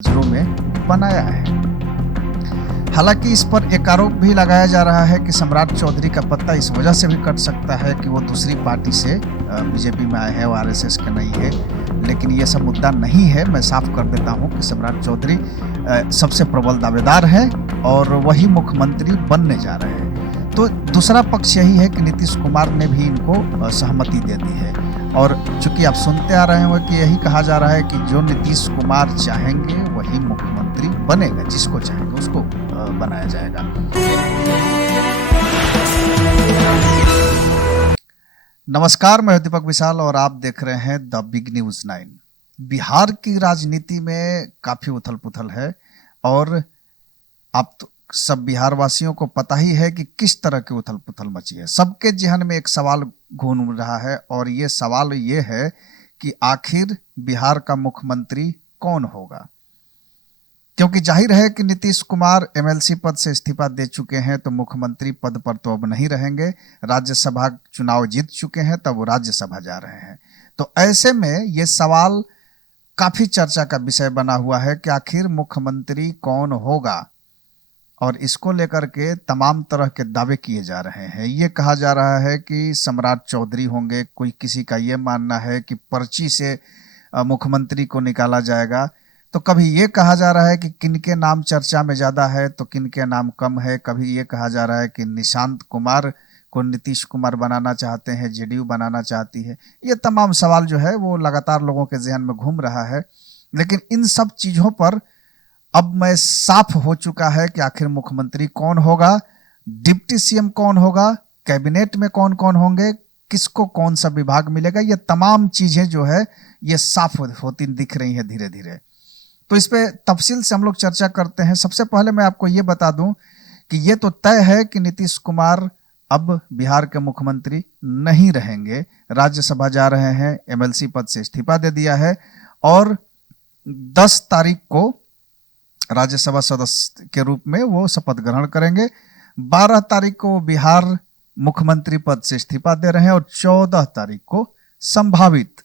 नजरों में बनाया है। हालांकि इस पर एक आरोप भी लगाया जा रहा है कि सम्राट चौधरी का पत्ता इस वजह से भी कट सकता है कि वो दूसरी पार्टी से बीजेपी में आए हैं, वो आरएसएस के नहीं है। लेकिन ये सब मुद्दा नहीं है। मैं साफ कर देता हूं कि सम्राट चौधरी सबसे प्रबल दावेदार है और वही मुख्यमंत्री बनने जा रहे हैं। तो दूसरा पक्ष यही है कि नीतीश कुमार ने भी इनको सहमति दे दी है। और चूंकि आप सुनते आ रहे हैं कि यही कहा जा रहा है कि जो नीतीश कुमार चाहेंगे वही मुख्यमंत्री बनेगा, जिसको चाहेंगे उसको बनाया जाएगा। नमस्कार, मैं दीपक विशाल और आप देख रहे हैं द बिग न्यूज 9। बिहार की राजनीति में काफी उथल पुथल है और आप तो सब बिहार वासियों को पता ही है कि किस तरह की उथल पुथल मची है। सबके जहन में एक सवाल घूम रहा है और ये सवाल ये है कि आखिर बिहार का मुख्यमंत्री कौन होगा, क्योंकि जाहिर है कि नीतीश कुमार एमएलसी पद से इस्तीफा दे चुके हैं तो मुख्यमंत्री पद पर तो अब नहीं रहेंगे। राज्यसभा चुनाव जीत चुके हैं, तब वो राज्यसभा जा रहे हैं। तो ऐसे में ये सवाल काफी चर्चा का विषय बना हुआ है कि आखिर मुख्यमंत्री कौन होगा, और इसको लेकर के तमाम तरह के दावे किए जा रहे हैं। ये कहा जा रहा है कि सम्राट चौधरी होंगे, कोई किसी का ये मानना है कि पर्ची से मुख्यमंत्री को निकाला जाएगा। तो कभी ये कहा जा रहा है कि किनके नाम चर्चा में ज्यादा है तो किनके नाम कम है। कभी ये कहा जा रहा है कि निशांत कुमार को नीतीश कुमार बनाना चाहते हैं, जेडीयू बनाना चाहती है। ये तमाम सवाल जो है वो लगातार लोगों के जहन में घूम रहा है। लेकिन इन सब चीजों पर अब मैं साफ हो चुका है कि आखिर मुख्यमंत्री कौन होगा, डिप्टी सीएम कौन होगा, कैबिनेट में कौन कौन होंगे, किसको कौन सा विभाग मिलेगा। ये तमाम चीजें जो है ये साफ होती दिख रही है धीरे धीरे। तो इस पे तफसील से हम लोग चर्चा करते हैं। सबसे पहले मैं आपको ये बता दूं कि ये तो तय है कि नीतीश कुमार अब बिहार के मुख्यमंत्री नहीं रहेंगे, राज्यसभा जा रहे हैं, एमएलसी पद से इस्तीफा दे दिया है और 10 तारीख को राज्यसभा सदस्य के रूप में वो शपथ ग्रहण करेंगे। 12 तारीख को बिहार मुख्यमंत्री पद से इस्तीफा दे रहे हैं और 14 तारीख को संभावित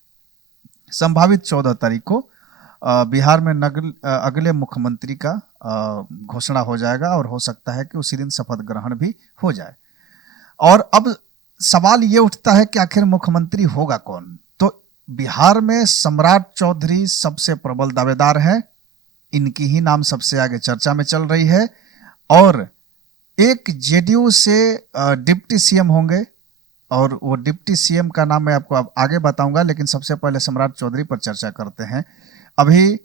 14 तारीख को बिहार में अगले मुख्यमंत्री का घोषणा हो जाएगा और हो सकता है कि उसी दिन शपथ ग्रहण भी हो जाए। और अब सवाल ये उठता है कि आखिर मुख्यमंत्री होगा कौन। तो बिहार में सम्राट चौधरी सबसे प्रबल दावेदार हैं, इनकी ही नाम सबसे आगे चर्चा में चल रही है। और एक जेडीयू से डिप्टी सीएम होंगे और वो डिप्टी सीएम का नाम मैं आपको आगे बताऊंगा, लेकिन सबसे पहले सम्राट चौधरी पर चर्चा करते हैं। अभी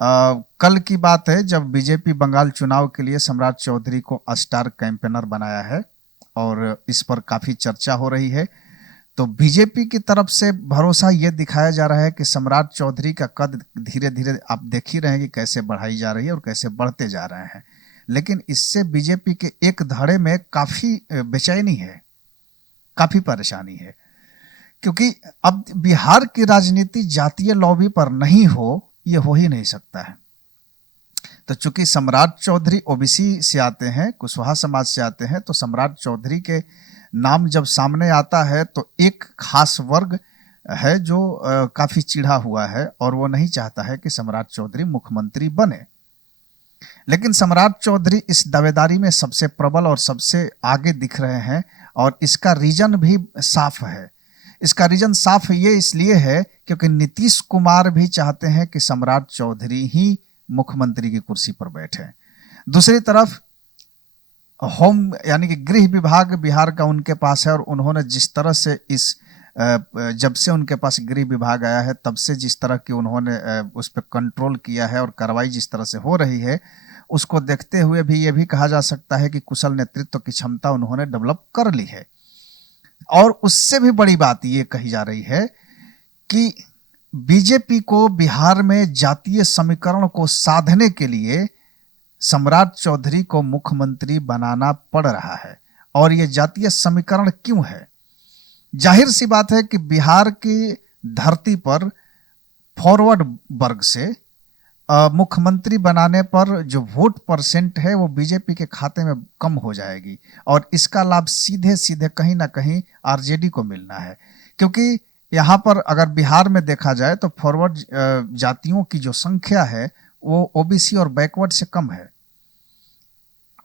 कल की बात है जब बीजेपी बंगाल चुनाव के लिए सम्राट चौधरी को स्टार कैंपेनर बनाया है और इस पर काफी चर्चा हो रही है। तो बीजेपी की तरफ से भरोसा यह दिखाया जा रहा है कि सम्राट चौधरी का कद धीरे धीरे आप देख ही रहे हैं कि कैसे बढ़ाई जा रही है और कैसे बढ़ते जा रहे हैं। लेकिन इससे बीजेपी के एक धड़े में काफी बेचैनी है, काफी परेशानी है, क्योंकि अब बिहार की राजनीति जातीय लॉबी पर नहीं हो, ये हो ही नहीं सकता है। तो चूंकि सम्राट चौधरी ओबीसी से आते हैं, कुशवाहा समाज से आते हैं, तो सम्राट चौधरी के नाम जब सामने आता है तो एक खास वर्ग है जो काफी चिढ़ा हुआ है और वो नहीं चाहता है कि सम्राट चौधरी मुख्यमंत्री बने। लेकिन सम्राट चौधरी इस दावेदारी में सबसे प्रबल और सबसे आगे दिख रहे हैं और इसका रीजन भी साफ है। इसका रीजन साफ ये इसलिए है क्योंकि नीतीश कुमार भी चाहते हैं कि सम्राट चौधरी ही मुख्यमंत्री की कुर्सी पर बैठे। दूसरी तरफ होम यानी कि गृह विभाग बिहार का उनके पास है और उन्होंने जिस तरह से जब से उनके पास गृह विभाग आया है तब से जिस तरह की उन्होंने उस पर कंट्रोल किया है और कार्रवाई जिस तरह से हो रही है, उसको देखते हुए भी ये भी कहा जा सकता है कि कुशल नेतृत्व की क्षमता उन्होंने डेवलप कर ली है। और उससे भी बड़ी बात ये कही जा रही है कि बीजेपी को बिहार में जातीय समीकरण को साधने के लिए सम्राट चौधरी को मुख्यमंत्री बनाना पड़ रहा है। और यह जातीय समीकरण क्यों है? जाहिर सी बात है कि बिहार की धरती पर फॉरवर्ड वर्ग से मुख्यमंत्री बनाने पर जो वोट परसेंट है वो बीजेपी के खाते में कम हो जाएगी और इसका लाभ सीधे सीधे कहीं ना कहीं आरजेडी को मिलना है। क्योंकि यहाँ पर अगर बिहार में देखा जाए तो फॉरवर्ड जातियों की जो संख्या है वो ओबीसी और बैकवर्ड से कम है।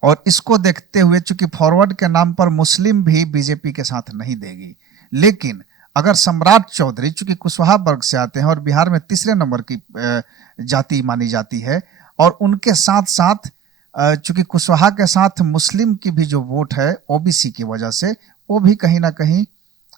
और इसको देखते हुए चूंकि फॉरवर्ड के नाम पर मुस्लिम भी बीजेपी के साथ नहीं देगी, लेकिन अगर सम्राट चौधरी चूंकि कुशवाहा वर्ग से आते हैं और बिहार में तीसरे नंबर की जाति मानी जाती है, और उनके साथ साथ चूंकि कुशवाहा के साथ मुस्लिम की भी जो वोट है ओबीसी की वजह से, वो भी कहीं ना कहीं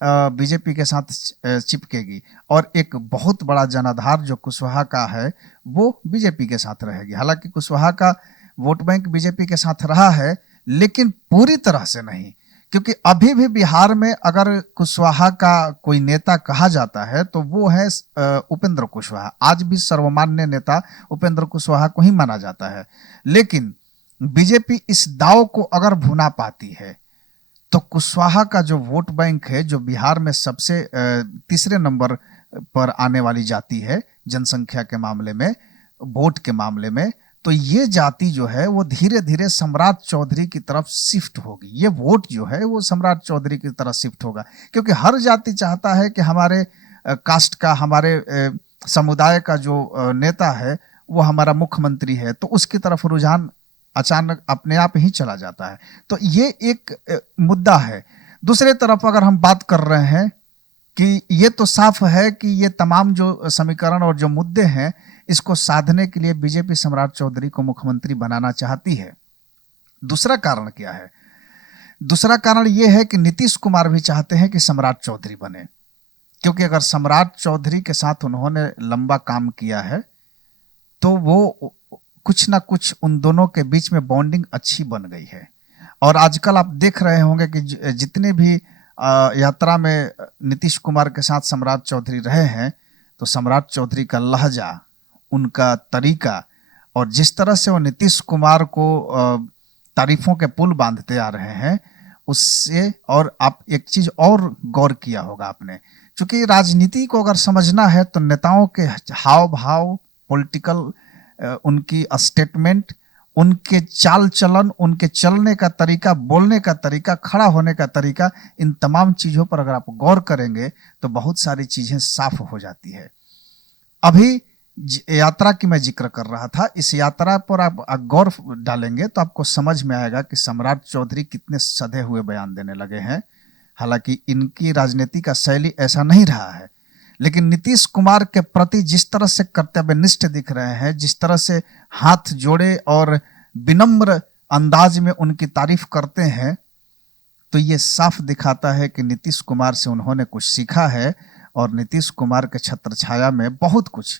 बीजेपी के साथ चिपकेगी, और एक बहुत बड़ा जनाधार जो कुशवाहा का है वो बीजेपी के साथ रहेगी। हालांकि कुशवाहा का वोट बैंक बीजेपी के साथ रहा है, लेकिन पूरी तरह से नहीं, क्योंकि अभी भी बिहार में अगर कुशवाहा का कोई नेता कहा जाता है तो वो है उपेंद्र कुशवाहा। आज भी सर्वमान्य नेता उपेंद्र कुशवाहा को ही माना जाता है। लेकिन बीजेपी इस दाव को अगर भुना पाती है तो कुशवाहा का जो वोट बैंक है, जो बिहार में सबसे तीसरे नंबर पर आने वाली जाति है जनसंख्या के मामले में, वोट के मामले में, तो ये जाति जो है वो धीरे धीरे सम्राट चौधरी की तरफ शिफ्ट होगी। ये वोट जो है वो सम्राट चौधरी की तरफ शिफ्ट होगा, क्योंकि हर जाति चाहता है कि हमारे कास्ट का, हमारे समुदाय का जो नेता है वो हमारा मुख्यमंत्री है, तो उसकी तरफ रुझान अचानक अपने आप ही चला जाता है। तो ये एक मुद्दा है। दूसरे तरफ अगर हम बात कर रहे हैं कि ये तो साफ है कि ये तमाम जो समीकरण और जो मुद्दे हैं, इसको साधने के लिए बीजेपी सम्राट चौधरी को मुख्यमंत्री बनाना चाहती है। दूसरा कारण क्या है? दूसरा कारण यह है कि नीतीश कुमार भी चाहते हैं कि सम्राट चौधरी बने, क्योंकि अगर सम्राट चौधरी के साथ उन्होंने लंबा काम किया है तो वो कुछ ना कुछ उन दोनों के बीच में बॉन्डिंग अच्छी बन गई है। और आजकल आप देख रहे होंगे कि जितने भी यात्रा में नीतीश कुमार के साथ सम्राट चौधरी रहे हैं, तो सम्राट चौधरी का लहजा, उनका तरीका, और जिस तरह से वो नीतीश कुमार को तारीफों के पुल बांधते आ रहे हैं, उससे, और आप एक चीज और गौर किया होगा आपने, क्योंकि राजनीति को अगर समझना है तो नेताओं के हाव भाव, पॉलिटिकल उनकी स्टेटमेंट, उनके चाल चलन, उनके चलने का तरीका, बोलने का तरीका, खड़ा होने का तरीका, इन तमाम चीजों पर अगर आप गौर करेंगे तो बहुत सारी चीजें साफ हो जाती है। अभी यात्रा की मैं जिक्र कर रहा था, इस यात्रा पर आप गौर डालेंगे तो आपको समझ में आएगा कि सम्राट चौधरी कितने सधे हुए बयान देने लगे हैं। हालांकि इनकी राजनीति का शैली ऐसा नहीं रहा है, लेकिन नीतीश कुमार के प्रति जिस तरह से कर्तव्यनिष्ठ दिख रहे हैं, जिस तरह से हाथ जोड़े और विनम्र अंदाज में उनकी तारीफ करते हैं, तो ये साफ दिखाता है कि नीतीश कुमार से उन्होंने कुछ सीखा है, और नीतीश कुमार के छत्रछाया में बहुत कुछ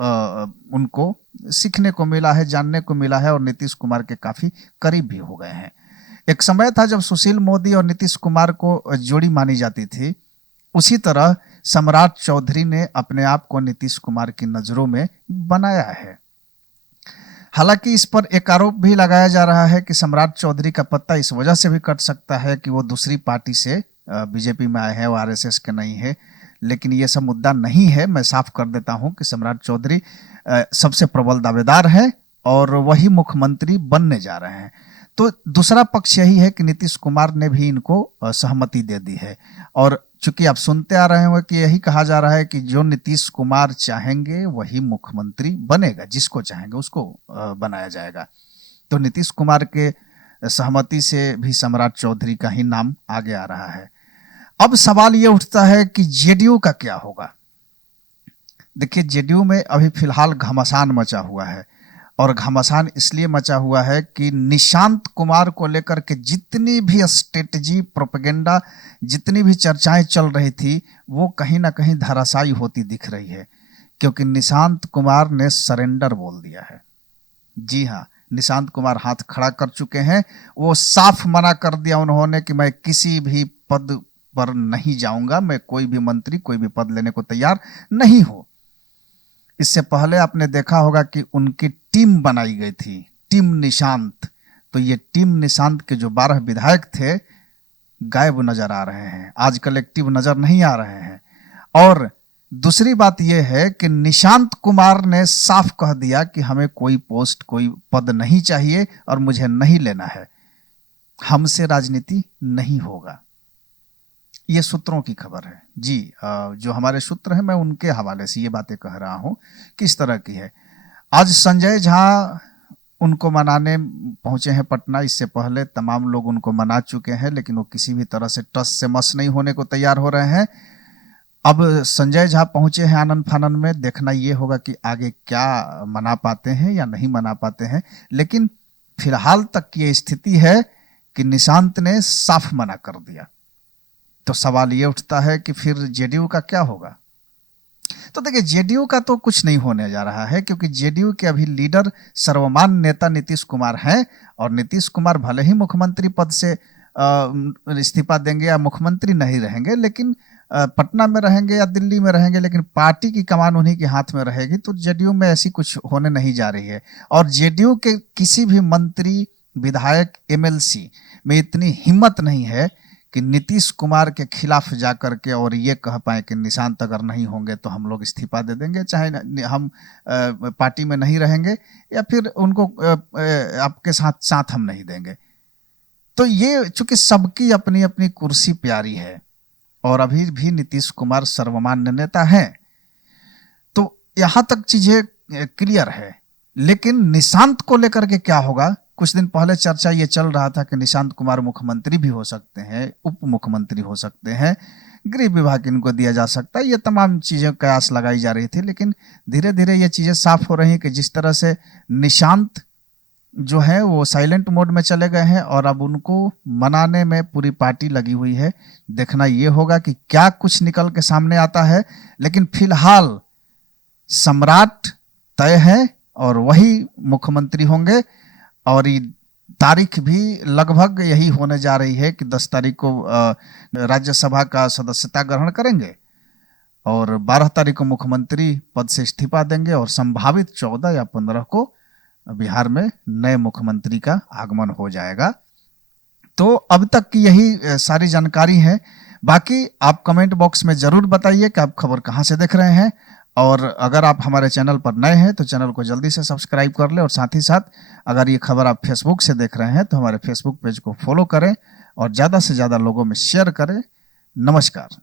उनको सीखने को मिला है, जानने को मिला है, और नीतीश कुमार के काफी करीब भी हो गए हैं। एक समय था जब सुशील मोदी और नीतीश कुमार को जोड़ी मानी जाती थी, उसी तरह सम्राट चौधरी ने अपने आप को नीतीश कुमार की नजरों में बनाया है। हालांकि इस पर एक आरोप भी लगाया जा रहा है कि सम्राट चौधरी का पत्ता इस वजह से भी कट सकता है कि वो दूसरी पार्टी से बीजेपी में आए हैं, वो आरएसएस के नहीं है। लेकिन ये सब मुद्दा नहीं है। मैं साफ कर देता हूं कि सम्राट चौधरी सबसे प्रबल दावेदार हैं और वही मुख्यमंत्री बनने जा रहे हैं। तो दूसरा पक्ष यही है कि नीतीश कुमार ने भी इनको सहमति दे दी है, और चूंकि आप सुनते आ रहे होंगे कि यही कहा जा रहा है कि जो नीतीश कुमार चाहेंगे वही मुख्यमंत्री बनेगा, जिसको चाहेंगे उसको बनाया जाएगा। तो नीतीश कुमार के सहमति से भी सम्राट चौधरी का ही नाम आगे आ रहा है। अब सवाल ये उठता है कि जेडीयू का क्या होगा। देखिए, जेडीयू में अभी फिलहाल घमासान मचा हुआ है, और घमासान इसलिए मचा हुआ है कि निशांत कुमार को लेकर के जितनी भी स्ट्रेटजी, प्रोपेगेंडा, जितनी भी चर्चाएं चल रही थी, वो कहीं ना कहीं धराशायी होती दिख रही है, क्योंकि निशांत कुमार ने सरेंडर बोल दिया है। जी हाँ, निशांत कुमार हाथ खड़ा कर चुके हैं। वो साफ मना कर दिया उन्होंने कि मैं किसी भी पद पर नहीं जाऊंगा, मैं कोई भी मंत्री, कोई भी पद लेने को तैयार नहीं हूं। इससे पहले आपने देखा होगा कि उनकी टीम बनाई गई थी, टीम निशांत। तो ये टीम निशांत के जो 12 विधायक थे गायब नजर आ रहे हैं, आज कलेक्टिव नजर नहीं आ रहे हैं। और दूसरी बात यह है कि निशांत कुमार ने साफ कह दिया कि हमें कोई पोस्ट, कोई पद नहीं चाहिए और मुझे नहीं लेना है, हमसे राजनीति नहीं होगा। ये सूत्रों की खबर है जी, जो हमारे सूत्र हैं, मैं उनके हवाले से ये बातें कह रहा हूं, किस तरह की है। आज संजय झा उनको मनाने पहुंचे हैं पटना। इससे पहले तमाम लोग उनको मना चुके हैं, लेकिन वो किसी भी तरह से टस से मस नहीं होने को तैयार हो रहे हैं। अब संजय झा पहुंचे हैं आनन फानन में। देखना ये होगा कि आगे क्या मना पाते हैं या नहीं मना पाते हैं। लेकिन फिलहाल तक ये स्थिति है कि निशांत ने साफ मना कर दिया। तो सवाल ये उठता है कि फिर जेडीयू का क्या होगा। तो देखिए, जेडीयू का तो कुछ नहीं होने जा रहा है, क्योंकि जेडीयू के अभी लीडर सर्वमान्य नेता नीतीश कुमार हैं। और नीतीश कुमार भले ही मुख्यमंत्री पद से इस्तीफा देंगे या मुख्यमंत्री नहीं रहेंगे, लेकिन पटना में रहेंगे या दिल्ली में रहेंगे, लेकिन पार्टी की कमान उन्हीं के हाथ में रहेगी। तो जेडीयू में ऐसी कुछ होने नहीं जा रही है। और जेडीयू के किसी भी मंत्री, विधायक, एमएलसी में इतनी हिम्मत नहीं है कि नीतीश कुमार के खिलाफ जाकर के और ये कह पाए कि निशांत अगर नहीं होंगे तो हम लोग इस्तीफा दे देंगे, चाहे हम पार्टी में नहीं रहेंगे या फिर उनको आपके साथ हम नहीं देंगे। तो ये चूंकि सबकी अपनी अपनी कुर्सी प्यारी है और अभी भी नीतीश कुमार सर्वमान्य नेता हैं, तो यहां तक चीजें क्लियर है। लेकिन निशांत को लेकर के क्या होगा, कुछ दिन पहले चर्चा ये चल रहा था कि निशांत कुमार मुख्यमंत्री भी हो सकते हैं, उप मुख्यमंत्री हो सकते हैं, गृह विभाग इनको दिया जा सकता है। ये तमाम चीजें कयास लगाई जा रही थी। लेकिन धीरे धीरे ये चीजें साफ हो रही हैं कि जिस तरह से निशांत जो है वो साइलेंट मोड में चले गए हैं और अब उनको मनाने में पूरी पार्टी लगी हुई है। देखना ये होगा कि क्या कुछ निकल के सामने आता है। लेकिन फिलहाल सम्राट तय है और वही मुख्यमंत्री होंगे। और ये तारीख भी लगभग यही होने जा रही है कि 10 तारीख को राज्यसभा का सदस्यता ग्रहण करेंगे और 12 तारीख को मुख्यमंत्री पद से इस्तीफा देंगे और संभावित 14 या 15 को बिहार में नए मुख्यमंत्री का आगमन हो जाएगा। तो अब तक की यही सारी जानकारी है। बाकी आप कमेंट बॉक्स में जरूर बताइए कि आप खबर कहां से देख रहे हैं। और अगर आप हमारे चैनल पर नए हैं तो चैनल को जल्दी से सब्सक्राइब कर लें। और साथ ही साथ अगर ये खबर आप फेसबुक से देख रहे हैं तो हमारे फेसबुक पेज को फॉलो करें और ज़्यादा से ज़्यादा लोगों में शेयर करें। नमस्कार।